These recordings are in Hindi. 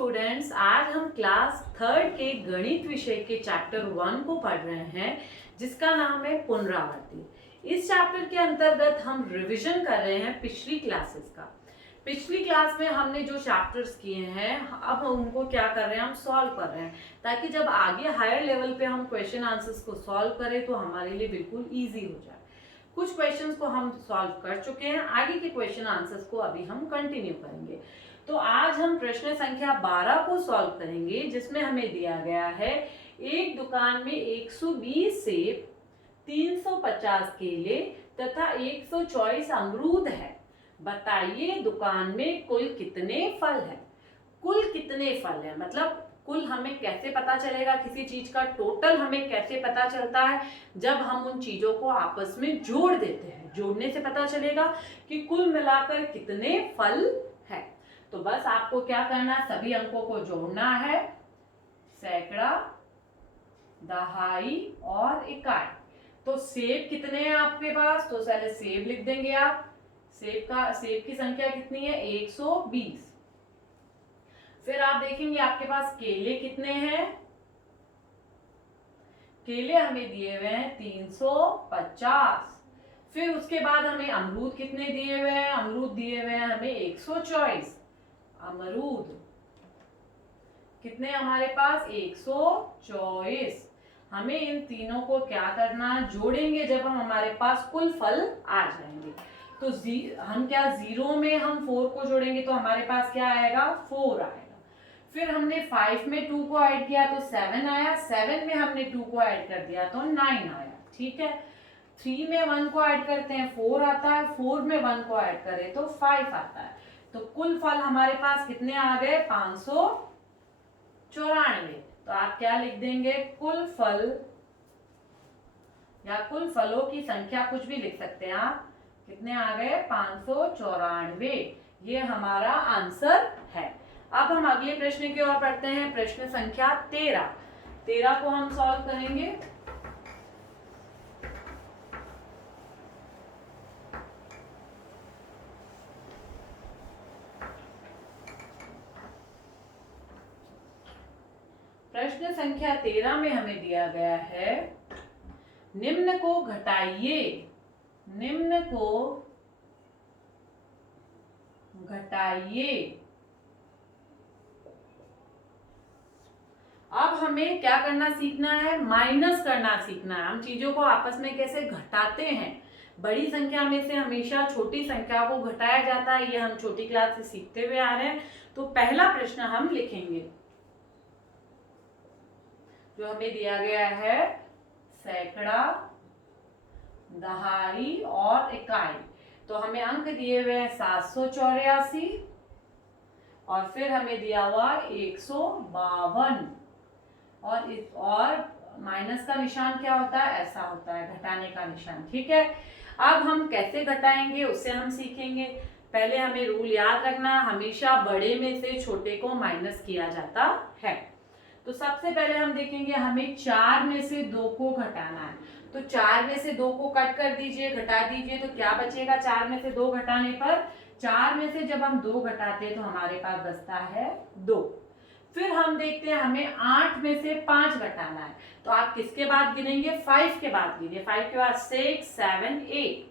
स्टूडेंट्स, आज हम क्लास थर्ड के गणित विषय के चैप्टर 1 को पढ़ रहे हैं जिसका नाम है पुनरावृत्ति। इस चैप्टर के अंतर्गत हम रिवीजन कर रहे हैं पिछली क्लासेस का। पिछली क्लास में हमने जो चैप्टर्स किए हैं अब उनको क्या कर रहे हैं, हम सॉल्व कर रहे हैं ताकि जब आगे हायर लेवल पे हम क्वेश्चन आंसर्स को सॉल्व करें तो हमारे लिए बिल्कुल ईजी हो जाए। कुछ क्वेश्चंस को हम सॉल्व कर चुके हैं, आगे के क्वेश्चन आंसर्स को अभी हम कंटिन्यू करेंगे। तो आज हम प्रश्न संख्या 12 को सॉल्व करेंगे जिसमें हमें दिया गया है एक दुकान में 120 सेब, 350 केले तथा 124 अमरूद है। बताइए दुकान में कुल कितने फल है। कुल कितने फल है मतलब कुल हमें कैसे पता चलेगा, किसी चीज का टोटल हमें कैसे पता चलता है, जब हम उन चीजों को आपस में जोड़ देते हैं। जोड़ने से पता चलेगा कि कुल मिलाकर कितने फल है। तो बस आपको क्या करना है, सभी अंकों को जोड़ना है, सैकड़ा, दहाई और इकाई। तो सेब कितने हैं आपके पास, तो पहले सेब लिख देंगे आप। सेब की संख्या कितनी है, 120। फिर आप देखेंगे आपके पास केले कितने हैं, केले हमें दिए हुए हैं 350। फिर उसके बाद हमें अमरूद कितने दिए हुए हैं, अमरूद दिए हुए हैं हमें 124। अमरूद कितने हमारे पास, 124। हमें इन तीनों को क्या करना, जोड़ेंगे जब हम हमारे पास कुल फल आ जाएंगे। तो हम क्या, 0 में हम 4 को जोड़ेंगे तो हमारे पास क्या आएगा, 4 आएगा। फिर हमने 5 में 2 को ऐड किया तो 7 आया, 7 में हमने 2 को ऐड कर दिया तो 9 आया। ठीक है, 3 में 1 को ऐड करते हैं 4 आता है, 4 में 1 को ऐड करें तो 5 आता है। तो कुल फल हमारे पास कितने आ गए, 594। तो आप क्या लिख देंगे, कुल फल या कुल फलों की संख्या कुछ भी लिख सकते हैं आप। कितने आ गए, 594। ये हमारा आंसर है। अब हम अगले प्रश्न की ओर बढ़ते हैं, प्रश्न संख्या 13 को हम सॉल्व करेंगे। प्रश्न संख्या 13 में हमें दिया गया है, निम्न को घटाइए। निम्न को घटाइए। अब हमें क्या करना सीखना है, माइनस करना सीखना है। हम चीजों को आपस में कैसे घटाते हैं। बड़ी संख्या में से हमेशा छोटी संख्या को घटाया जाता है, ये हम छोटी क्लास से सीखते हुए आ रहे हैं। तो पहला प्रश्न हम लिखेंगे जो हमें दिया गया है, सैकड़ा, दहाई और इकाई। तो हमें अंक दिए हुए हैं 784 और फिर हमें दिया हुआ 152 और माइनस का निशान क्या होता है, ऐसा होता है, घटाने का निशान। ठीक है, अब हम कैसे घटाएंगे उससे हम सीखेंगे। पहले हमें रूल याद रखना, हमेशा बड़े में से छोटे को माइनस किया जाता है। तो सबसे पहले हम देखेंगे हमें 4 में से 2 को घटाना है। तो 4 में से 2 को कट कर दीजिए, घटा दीजिए, तो क्या बचेगा 4 में से 2 घटाने पर। 4 में से जब हम 2 घटाते हैं तो हमारे पास बचता है 2। फिर हम देखते हैं हमें 8 में से 5 घटाना है। तो आप किसके बाद गिनेंगे, 5 के बाद गिनिए। 5 के बाद 6, 7, 8।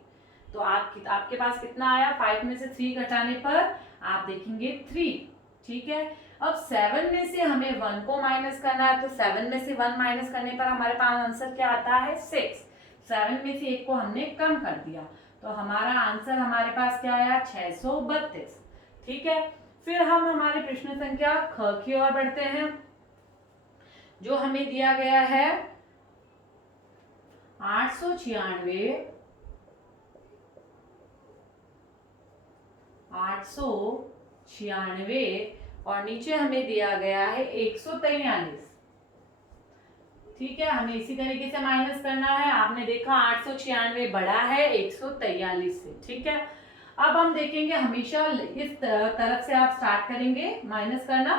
तो आपके पास कितना आया, 5 में से 3 घटाने पर आप देखेंगे 3। ठीक है, अब 7 में से हमें 1 को माइनस करना है। तो 7 में से 1 माइनस करने पर हमारे पास आंसर क्या आता है, 6। 7 में से 1 को हमने कम कर दिया तो हमारा आंसर हमारे पास क्या आया, 632। ठीक है, फिर हम हमारे प्रश्न संख्या ख की ओर बढ़ते हैं जो हमें दिया गया है 896 और नीचे हमें दिया गया है 143। ठीक है, हमें इसी तरीके से माइनस करना है। आपने देखा 896 बड़ा है 143 से। ठीक है, अब हम देखेंगे हमेशा इस तरफ से आप स्टार्ट करेंगे माइनस करना।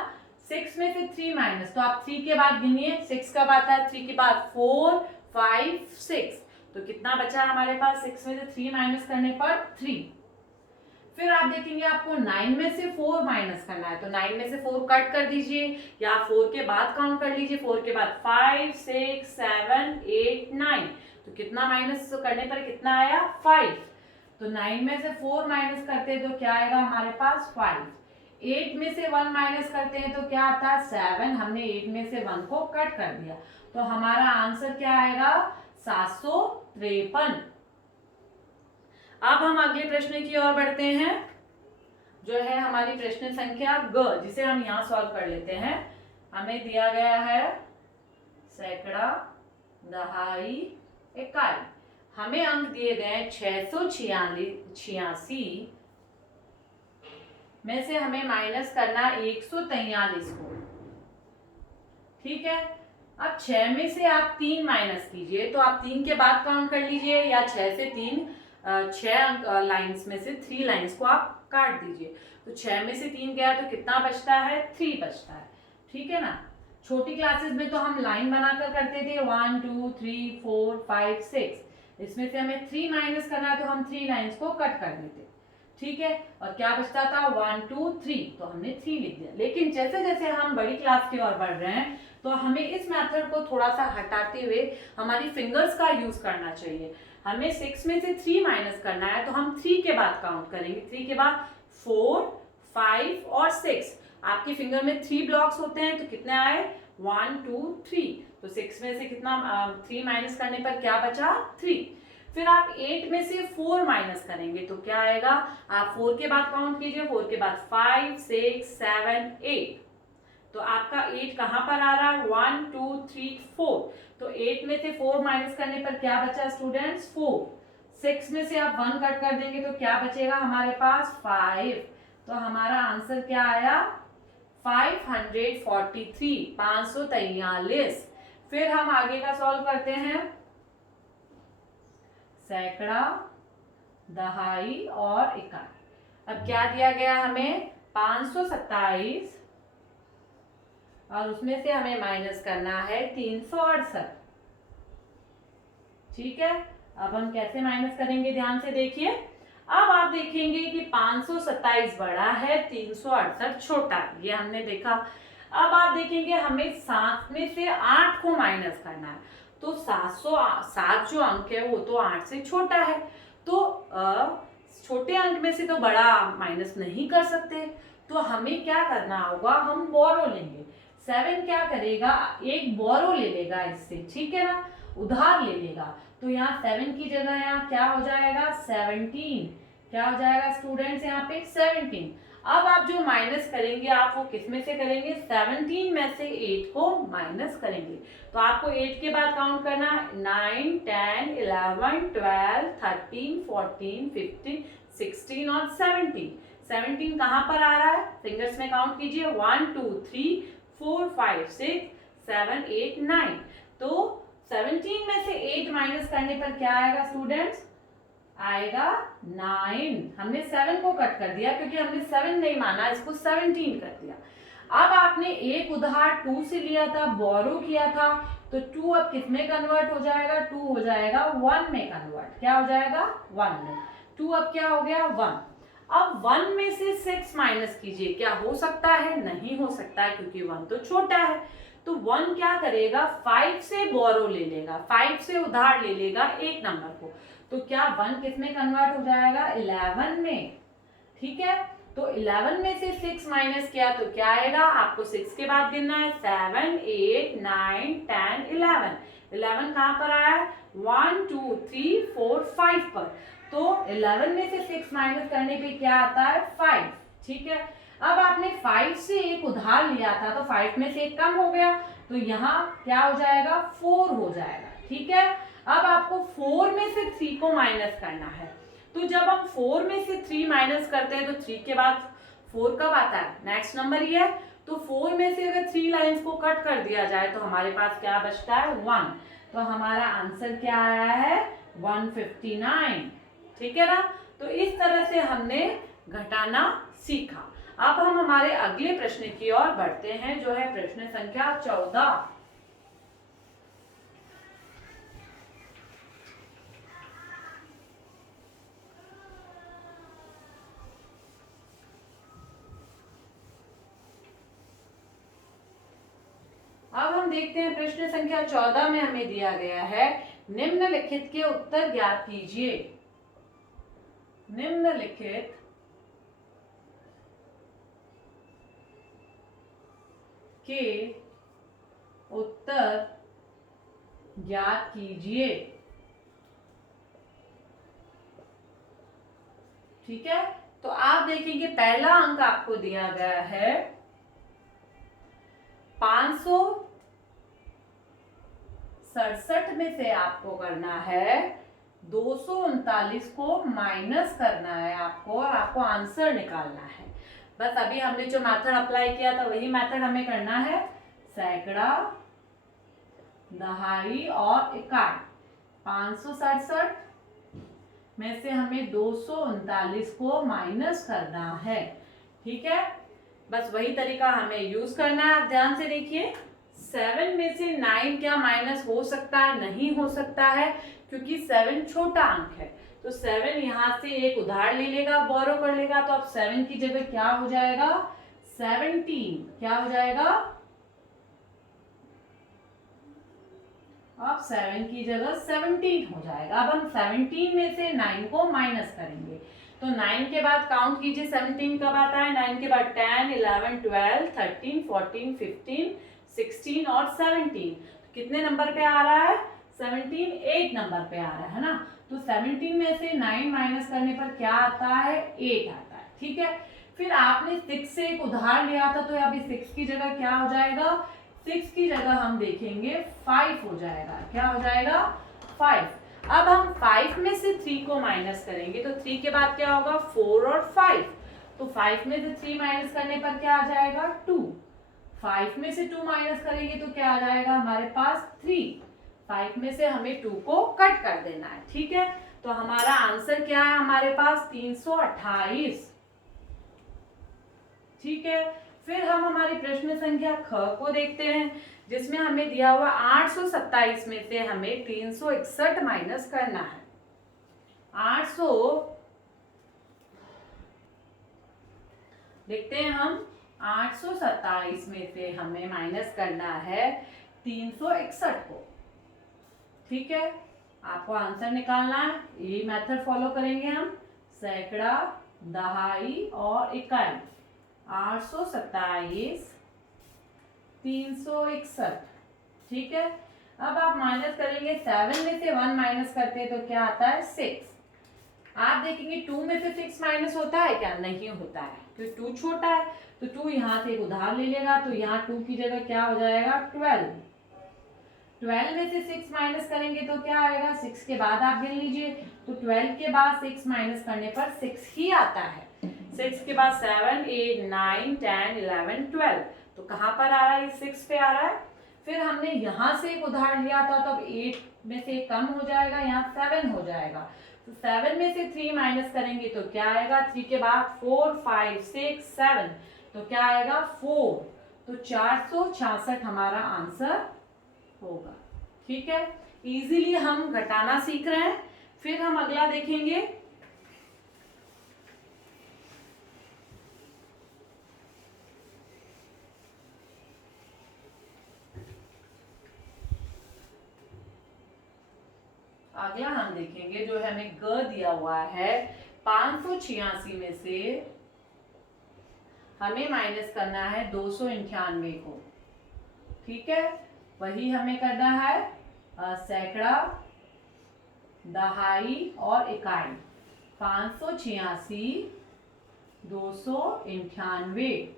6 में से 3 माइनस, तो आप 3 के बाद गिनिए, 6 कब आता है, 3 के बाद 4, 5, 6। तो कितना बचा हमारे पास, 6 में से 3 माइनस करने पर 3। फिर आप देखेंगे आपको 9 में से 4 माइनस करना है, तो 9 में से 4 कट कर दीजिए या 4 के बाद काउंट कर लीजिए। 4 के बाद 5 6 7 8 9, तो कितना माइनस करने पर कितना आया 5। तो 9 में से 4 माइनस करते हैं तो क्या आएगा हमारे पास 5। 8 में से 1 माइनस करते हैं तो क्या आता है 7। हमने 8 में से 1 को कट कर दिया, तो हमारा आंसर क्या आएगा 753। अब हम अगले प्रश्न की ओर बढ़ते हैं, जो है हमारी प्रश्न संख्या ग, जिसे हम यहाँ सॉल्व कर लेते हैं। हमें दिया गया है सैकड़ा, दहाई, इकाई। हमें अंक दिए गए 686 में से हमें माइनस करना 143 को। ठीक है, अब 6 में से आप 3 माइनस कीजिए, तो आप 3 के बाद काउंट कर लीजिए, या 6 से 3 6 लाइंस में से 3 लाइंस को आप काट दीजिए। तो 6 में से 3 गया तो कितना बचता है 3 बचता है। ठीक है ना। छोटी क्लासेस में तो हम लाइन बनाकर करते थे 1 2 3 4 5 6, इसमें से हमें 3 माइनस करना है तो हम 3 लाइंस को कट कर देते। ठीक है, और क्या बचता था 1 2 3, तो हमने 3 लिख दिया। लेकिन जैसे जैसे हम बड़ी क्लास की ओर बढ़ रहे हैं तो हमें इस मेथड को थोड़ा सा हटाते हुए हमारी फिंगर्स का यूज करना चाहिए। हमें 6 में से 3 माइनस करना है तो हम 3 के बाद काउंट करेंगे। 3 के बाद 4 5 और 6, आपके फिंगर में 3 ब्लॉक्स होते हैं, तो कितने आए 1 2 3। तो 6 में से कितना 3 माइनस करने पर क्या बचा 3। फिर आप 8 में से 4 माइनस करेंगे तो क्या आएगा, आप 4 के बाद काउंट कीजिए। 4 के बाद 5 6 7 8, तो आपका 8 कहां पर आ रहा है 1 2 3 4। तो 8 में से 4 माइनस करने पर क्या बचा स्टूडेंट्स 4। 6 में से आप 1 कट कर देंगे तो क्या बचेगा हमारे पास 5। तो हमारा आंसर क्या आया 543, 543। फिर हम आगे का सॉल्व करते हैं, सैकड़ा, दहाई और इकाई। अब क्या दिया गया हमें 527, और उसमें से हमें माइनस करना है 368। ठीक है, अब हम कैसे माइनस करेंगे ध्यान से देखिए। अब आप देखेंगे कि 527 बड़ा है, 368 छोटा है, ये हमने देखा। अब आप देखेंगे हमें 7 में से 8 को माइनस करना है, तो 707 जो अंक है वो तो 8 से छोटा है, तो छोटे अंक में से तो बड़ा माइनस नहीं कर सकते। तो हमें क्या करना होगा, हम बोरो लेंगे। 7 क्या करेगा, एक बोरो ले लेगा इससे, ठीक है ना, उधार ले लेगा। तो यहाँ 7 की जगह यहाँ क्या हो जाएगा 17। क्या हो जाएगा स्टूडेंट्स यहाँ पे 17। अब आप जो माइनस करेंगे आप वो किस में से करेंगे 17 में से 8 को माइनस करेंगे। तो आपको 8 के बाद काउंट करना 9 10 11 12 13 14 15 16 और 17। 17 कहाँ पर आ रहा है, फिंगर्स में काउंट कीजिए 1 2 3 4 5 6 7 8 9। तो 17 में से 8 माइनस करने पर क्या आएगा स्टूडेंट्स, आएगा 9। हमने 7 को कट कर दिया क्योंकि हमने 7 नहीं माना, इसको 17 कर दिया। अब आपने एक उधार 2 से लिया था, बोरो किया था, तो 2 अब किस में कन्वर्ट हो जाएगा, 2 हो जाएगा 1 में कन्वर्ट। क्या हो जाएगा 1 में। 2 अब क्या हो गया 1। अब 1 में से 6 माइनस कीजिए, क्या हो सकता है, नहीं हो सकता है क्योंकि 1 तो छोटा है। तो 1 क्या करेगा 5 से बोरो ले लेगा, 5 से उधार ले लेगा एक नंबर को। तो क्या 1 किस में कन्वर्ट हो जाएगा 11 में। ठीक है, तो 11 में से 6 माइनस किया तो क्या आएगा, आपको 6 के बाद गिनना है 7 8 9 10 11। 11 कहाँ पर आया है 1 2 3 4 5 पर। तो 11 में से 6 माइनस करने पे क्या आता है 5। ठीक है, अब आपने 5 से एक उधार लिया था तो 5 में से एक कम हो गया, तो यहाँ क्या हो जाएगा 4 हो जाएगा। ठीक है, अब आपको 4 में से 3 को माइनस करना है। तो जब हम 4 में से 3 माइनस करते हैं तो 3 के बाद 4 कब आता है, नेक्स्ट नंबर ही है। तो 4 में से अगर 3 लाइंस को कट कर दिया जाए तो हमारे पास क्या बचता है 1। तो हमारा आंसर क्या आया है 159। ठीक है ना। तो इस तरह से हमने घटाना सीखा। अब हम हमारे अगले प्रश्न की ओर बढ़ते हैं, जो है प्रश्न संख्या 14। हम देखते हैं प्रश्न संख्या 14 में हमें दिया गया है निम्नलिखित के उत्तर ज्ञात कीजिए। निम्नलिखित के उत्तर ज्ञात कीजिए। ठीक है, तो आप देखेंगे पहला अंक आपको दिया गया है 567 में से आपको करना है 239 को माइनस करना है आपको, और आपको आंसर निकालना है। बस अभी हमने जो मेथड अप्लाई किया था वही मेथड हमें करना है। सैकड़ा, दहाई और इकाई। 567 में से हमें 239 को माइनस करना है। ठीक है, बस वही तरीका हमें यूज करना है। आप ध्यान से देखिए, 7 में से 9 क्या माइनस हो सकता है? नहीं हो सकता है, क्योंकि 7 छोटा अंक है। तो 7 यहाँ से एक उधार ले लेगा, बोरो कर लेगा, तो अब 7 की जगह क्या हो जाएगा? 17। क्या हो जाएगा? अब 7 की जगह 17 हो जाएगा। अब हम 17 में से 9 को माइनस करेंगे, तो 9 के बाद काउंट कीजिए 17 कब आता है? 9 के बाद 10, 11, 12, 13, 14, 15, 16 और 17। कितने नंबर पे आ रहा है? 17 8 नंबर पे आ रहा है ना। तो 17 में से 9 माइनस करने पर क्या आता है? 8 आता है। ठीक है, फिर आपने 6 से एक उधार लिया था, तो अभी 6 की जगह क्या हो जाएगा? 6 की जगह हम देखेंगे 5 हो जाएगा। क्या हो जाएगा? 5। अब हम 5 में से 3 को माइनस करेंगे, तो 3 के बाद क्या होगा? 4 और 5। तो 5 में से 3 माइनस करने पर क्या आ जाएगा? 2। 5 में से 2 माइनस करेंगे तो क्या आ जाएगा हमारे पास? 3। 5 में से हमें 2 को कट कर देना है। ठीक है, तो हमारा आंसर क्या है हमारे पास? 328। ठीक है, फिर हम हमारी प्रश्न संख्या ख को देखते हैं, जिसमें हमें दिया हुआ 827 में से हमें 361 माइनस करना है। 800 देखते हैं हम, 827 में से हमें माइनस करना है 361 को। ठीक है, आपको आंसर निकालना है, ये मेथड फॉलो करेंगे हम। सैकड़ा, दहाई और इकाई। 827, 361। ठीक है, अब आप माइनस करेंगे, 7 में से 1 माइनस करते हैं तो क्या आता है? 6। आप देखेंगे 2 में से 6 माइनस होता है क्या? नहीं होता है, क्योंकि 2 छोटा है। तो 2 यहाँ से एक उधार ले लेगा, तो यहाँ 2 की जगह क्या हो जाएगा? 12। 12 में से 6 माइनस करेंगे तो क्या आएगा? 6 के बाद आप गिन लीजिए, तो 12 के बाद 6 माइनस करने पर 6 ही आता है। 6 के बाद 7, 8, 9, 10, 11, 12। तो कहाँ पर आ रहा है? 6 पे आ रहा है। फिर हमने यहाँ से एक उधार लिया था, तो अब 8 में से कम हो जाएगा, यहाँ 7 हो जाएगा। तो 7 में से 3 माइनस करेंगे तो क्या आएगा? 3 के बाद 4, 5, 6, 7। तो क्या आएगा? 4। तो 466 हमारा आंसर होगा। ठीक है, इजीली हम घटाना सीख रहे हैं। फिर हम अगला देखेंगे, अगला हम देखेंगे जो हमें ग दिया हुआ है 586 में से हमें माइनस करना है 298 को। ठीक है, वही हमें करना है सैकड़ा, दहाई और इकाई। 586, 298।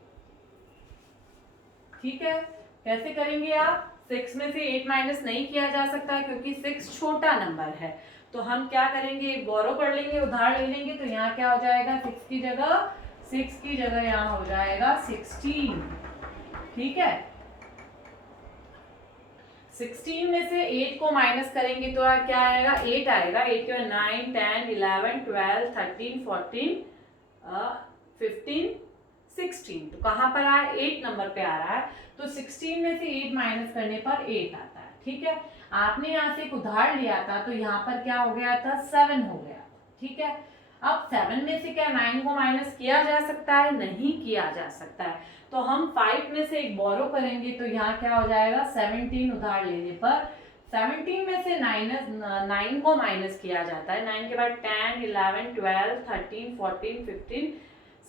ठीक है, कैसे करेंगे आप? 6 में से 8 माइनस नहीं किया जा सकता है, क्योंकि 6 छोटा नंबर है। तो हम क्या करेंगे? बोरो कर लेंगे, उधार ले लेंगे, तो यहाँ क्या हो जाएगा? 6 की जगह यहाँ हो जाएगा 16। ठीक है, 16 में से 8 को माइनस करेंगे तो क्या आएगा? 8 आएगा। 8 के बाद 9, 10, 11, 12, 13, 14, 15, 16। तो कहाँ पर आया? 8 नंबर पे आ रहा है। तो 16 में से 8 माइनस करने पर 8 आता है। ठीक है, आपने यहाँ से एक उधार लिया था, तो यहाँ पर क्या हो गया था? 7 हो गया। ठीक है, अब 7 में से क्या 9 को माइनस किया जा सकता है? नहीं किया जा सकता है। तो हम 5 में से एक बोरो करेंगे तो यहाँ क्या हो जाएगा 17 उधार लेने पर 17 में से 9 को माइनस किया जाता है। 9 के बाद 10, 11, 12, 13, 14, 15,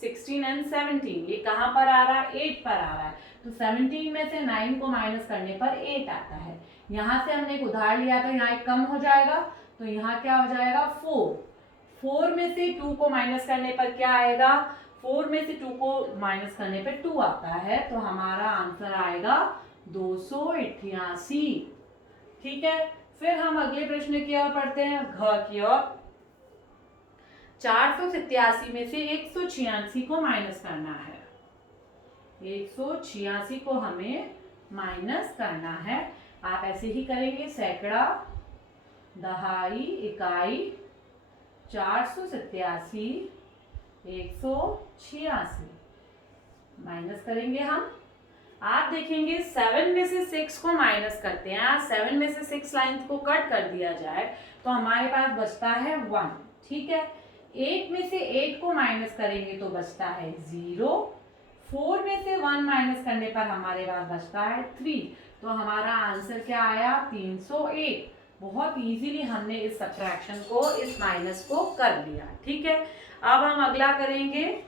16 एंड 17। ये कहाँ पर आ रहा है? 8 पर आ रहा है। तो 17 में से 9 को माइनस करने पर 8 आता है। यहाँ से हमने एक उधार लिया था, यहाँ एक कम हो जाएगा तो यहाँ क्या हो जाएगा 4। 4 में से 2 को माइनस करने पर क्या आएगा? 4 में से 2 को माइनस करने पर 2 आता है। तो हमारा आंसर आएगा 288। ठीक है, फिर हम अगले प्रश्न की ओर पढ़ते हैं, घ की ओर। 487 में से 186 को माइनस करना है। 186 को हमें माइनस करना है। आप ऐसे ही करेंगे, सैकड़ा, दहाई, इकाई, 487, 186 माइनस करेंगे हम। आप देखेंगे 7 में से 6 को माइनस करते हैं। आज 7 में से 6 लाइन को कट कर दिया जाए तो हमारे पास बचता है 1। ठीक है, 8 में से 8 को माइनस करेंगे तो बचता है 0। 4 में से 1 माइनस करने पर हमारे पास बचता है 3। तो हमारा आंसर क्या आया? 301। बहुत इजीली हमने इस सब्ट्रैक्शन को, इस माइनस को कर लिया। ठीक है, अब हम अगला करेंगे,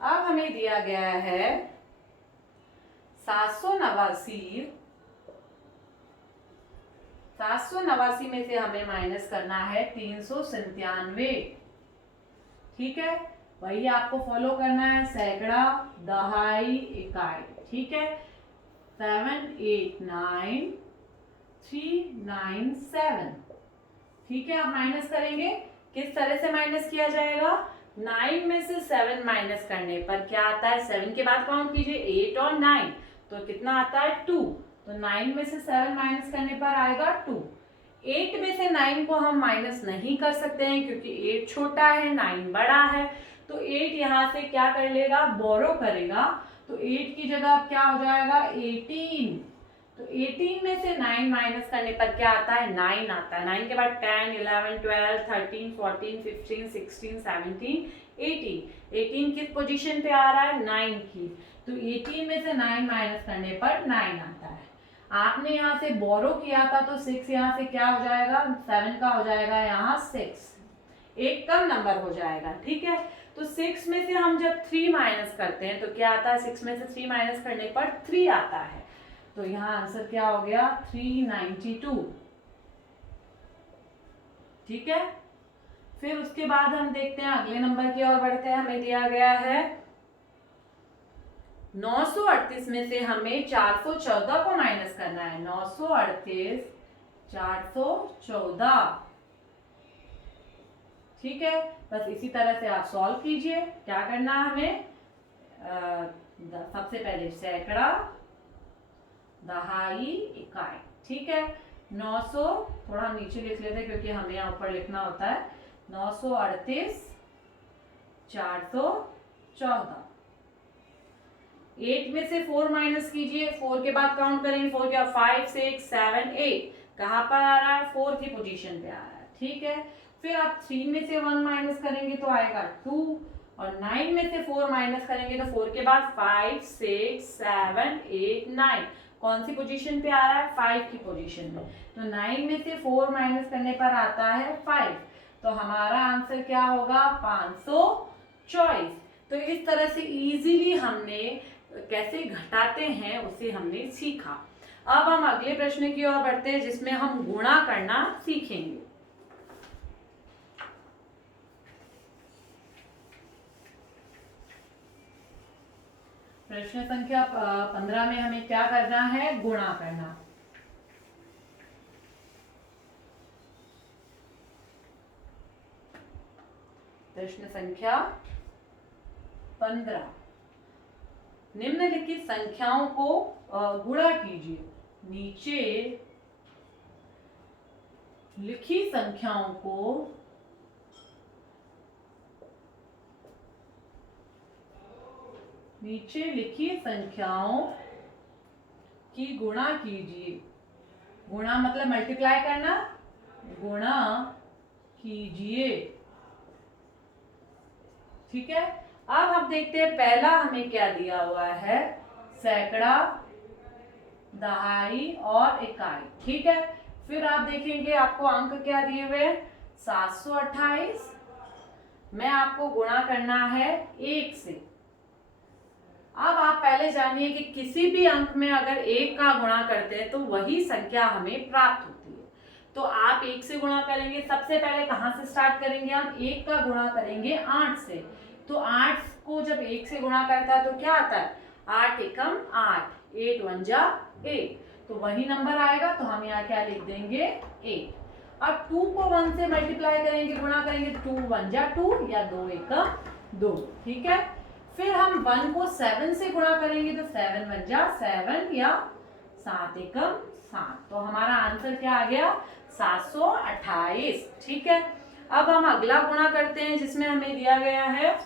अब हमें दिया गया है 789। 789 में से हमें माइनस करना है 397। ठीक है, वही आपको फॉलो करना है, सैकड़ा, दहाई, इकाई। ठीक है, 789397। ठीक है, आप माइनस करेंगे। किस तरह से माइनस किया जाएगा? 9 में से 7 माइनस करने पर क्या आता है? 7 के बाद काउंट कीजिए, 8 और 9, तो कितना आता है? 2। तो 9 में से 7 माइनस करने पर आएगा 2। 8 में से 9 को हम माइनस नहीं कर सकते हैं क्योंकि 8 छोटा है, 9 बड़ा है। तो 8 यहाँ से क्या कर लेगा? बोरो करेगा। तो 8 की जगह अब क्या हो जाएगा? 18। तो 18 में से 9 माइनस करने पर क्या आता है? 9 आता है। 9 के बाद 10, 11, 12, 13, 14, 15, 16, 17, 18। 18 किस पोजीशन पे आ रहा है? 9 की। तो 18 में से 9 माइनस करने पर 9 आता है। आपने यहाँ से बोरो किया था तो 6 यहाँ से क्या हो जाएगा? 7 का हो जाएगा यहाँ 6, एक कम नंबर हो जाएगा। ठीक है, तो 6 में से हम जब 3 माइनस करते हैं तो क्या आता है? 6 में से 3 माइनस करने पर 3 आता है। तो यहाँ आंसर क्या हो गया? 392। ठीक है, फिर उसके बाद हम देखते हैं, अगले नंबर की ओर बढ़ते हैं। हमें दिया गया है 938 में से हमें 414 को माइनस करना है। 938, 414। ठीक है, बस इसी तरह से आप सॉल्व कीजिए। क्या करना है हमें? सबसे पहले सैकड़ा, दहाई, इकाई। ठीक है, 900 थोड़ा हम नीचे लिख लेते हैं क्योंकि हमें यहाँ ऊपर लिखना होता है। 938, 414। 8 में से 4 माइनस कीजिए, 4 के बाद काउंट करेंगे, 4 क्या? 5, 6, 7, 8। कहाँ पर आ रहा है? 4 की पोजीशन पे आ रहा है। ठीक है, फिर आप 3 में से 1 माइनस करेंगे तो आएगा 2, और 9 में से 4 माइनस करेंगे तो 4 के बाद 5, 6, 7, 8, 9। कौन सी पोजीशन पे आ रहा है? 5 की पोजीशन में। तो 9 में से 4 माइनस करने पर आता है 5। तो हमारा आंसर क्या होगा? 524। तो इस तरह से इजीली हमने कैसे घटाते हैं उसे हमने सीखा। अब हम अगले प्रश्न की ओर बढ़ते हैं जिसमें हम गुणा करना सीखेंगे। प्रश्न संख्या 15 में हमें क्या करना है? गुणा करना। प्रश्न संख्या 15, निम्नलिखित संख्याओं को गुणा कीजिए। नीचे लिखी संख्याओं को नीचे लिखी संख्याओं की गुणा कीजिए। गुणा मतलब मल्टीप्लाई करना, गुणा कीजिए। ठीक है, अब हम देखते हैं पहला हमें क्या दिया हुआ है, सैकड़ा, दहाई और इकाई। ठीक है, फिर आप देखेंगे आपको अंक क्या दिए हुए, 728 में आपको गुणा करना है 1 से। अब आप पहले जानिए कि किसी भी अंक में अगर 1 का गुणा करते हैं तो वही संख्या हमें प्राप्त होती है। तो आप 1 से गुणा करेंगे, सबसे पहले कहाँ से स्टार्ट करेंगे, हम 1 का गुणा करेंगे 8 से। तो 8 को जब 1 से गुणा करता है तो क्या आता है, 8 एकम 8, 8 1 जा 8, तो वही नंबर आएगा। तो हम यहाँ क्या लिख देंगे, 8। अब 2 को 1 से मल्टीप्लाई करेंगे, गुणा करेंगे, 2 1 जा 2 या 2 एकम 2। ठीक है, फिर हम 1 को 7 से गुणा करेंगे तो 7 1 जा 7 या 7 एकम 7, तो हमारा आंसर क्या आ गया, 728। ठीक है, अब हम अगला गुणा करते हैं जिसमें हमें दिया गया है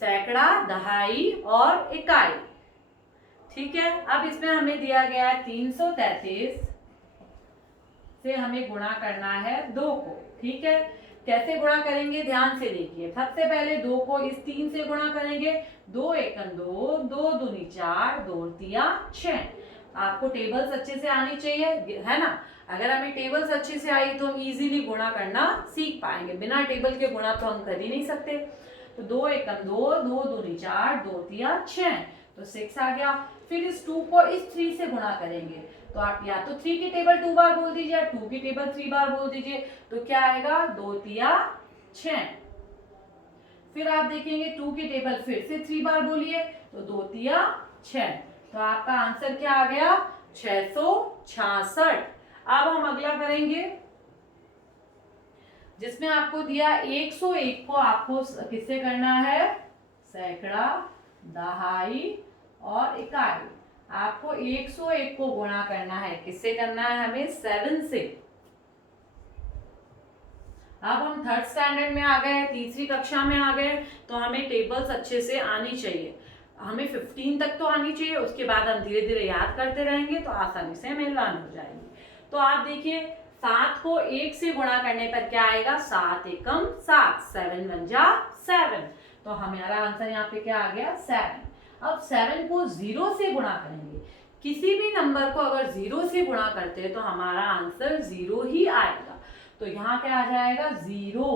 सैकड़ा, दहाई और इकाई। ठीक है, अब इसमें हमें दिया गया है 333 से हमें गुणा करना है 2 को। ठीक है, कैसे गुणा करेंगे, ध्यान से देखिए। सबसे पहले 2 को इस 3 से गुणा करेंगे, 2 एकम 2, 2 दूनी 4, 2 तिया 6। आपको टेबल्स अच्छे से आनी चाहिए, है ना। अगर हमें टेबल्स अच्छे से आई तो हम इजीली गुणा करना सीख पाएंगे। बिना टेबल के गुणा तो हम कर ही नहीं सकते। तो 2 एकम 2, 2 दूनी 4, 2 तिया 6, तो 6 आ गया। फिर इस 2 को इस 3 से गुणा करेंगे, तो आप या तो 3 की टेबल 2 बार बोल दीजिए या 2 की टेबल 3 बार बोल दीजिए, तो क्या आएगा, 2 तिया 6। फिर आप देखेंगे 2 की टेबल फिर से 3 बार बोलिए, तो 2 तिया 6, तो आपका आंसर क्या आ गया, 666। अब हम अगला करेंगे जिसमें आपको दिया 101 को आपको किससे करना है, सैकड़ा, दहाई और इकाई। आपको 101 को गुणा करना है, किससे करना है, हमें 7 से। अब हम 3rd स्टैंडर्ड में आ गए, तीसरी कक्षा में आ गए, तो हमें टेबल्स अच्छे से आनी चाहिए। हमें 15 तक तो आनी चाहिए, उसके बाद हम धीरे धीरे याद करते रहेंगे तो आसानी से हमें लर्न हो जाएंगे। तो आप देखिए 7 को 1 से गुणा करने पर क्या आएगा, 7 एकम 7, 7 1 जा 7, तो हमारा आंसर यहाँ पे क्या आ गया, 7। अब 7 को 0 से गुणा करेंगे। किसी भी नंबर को अगर 0 से गुणा करते हैं तो हमारा आंसर 0 ही आएगा, तो यहाँ क्या आ जाएगा, 0।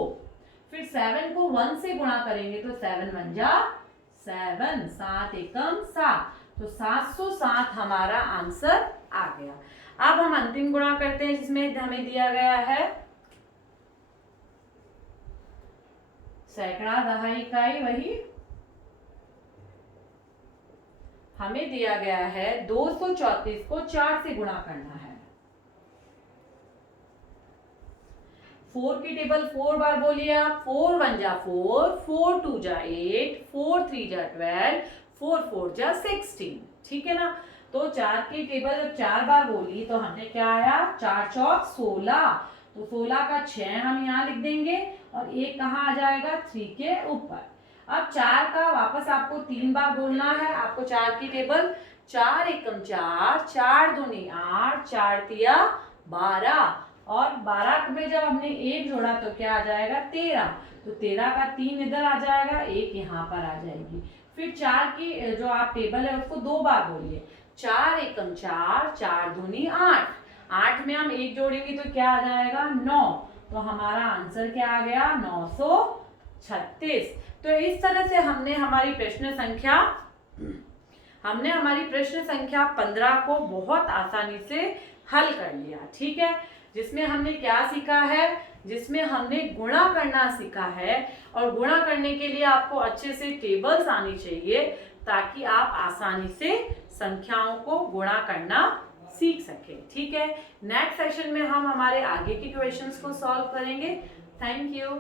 फिर 7 को 1 से गुणा करेंगे तो 7 1 जा 7, 7 एकम 7, तो 707 हमारा आंसर आ गया। अब हम अंतिम गुणा करते हैं जिसमें हमें दिया गया है सैकड़ा, दहाई, इकाई। वही हमें दिया गया है 234 को 4 से गुणा करना है। 4 की टेबल 4 बार बोलिए आप, 4 1 जा 4, 4 2 जा 8, 4 3 जा 12, 4 4 जा 16। ठीक है ना, तो 4 की टेबल जब 4 बार बोली तो हमने क्या आया, 4 चौक 16, तो 16 का 6 हम यहाँ लिख देंगे और 1 कहाँ आ जाएगा, 3 के ऊपर। अब 4 का वापस आपको 3 बार बोलना है। आपको 4 की टेबल 4 एकम 4, 4 दूनी 8, 4 तिया 12, और 12 में जब हमने 1 जोड़ा तो क्या आ जाएगा, 13, तो 13 का 3 इधर आ जाएगा, 1 यहाँ पर आ जाएगी। फिर 4 की जो आप टेबल है उसको 2 बार बोलिए, 4 एकम 4, 4 दूनी 8, 8 में हम 1 जोड़ेंगे तो क्या आ जाएगा, 9, तो हमारा आंसर क्या आ गया, 936। तो इस तरह से हमने हमारी प्रश्न संख्या 15 को बहुत आसानी से हल कर लिया। ठीक है, जिसमें हमने क्या सीखा है, जिसमें हमने गुणा करना सीखा है, और गुणा करने के लिए आपको अच्छे से टेबल्स आनी चाहिए ताकि आप आसानी से संख्याओं को गुणा करना सीख सके। ठीक है, नेक्स्ट सेशन में हम हमारे आगे के क्वेश्चंस को सॉल्व करेंगे। Thank you.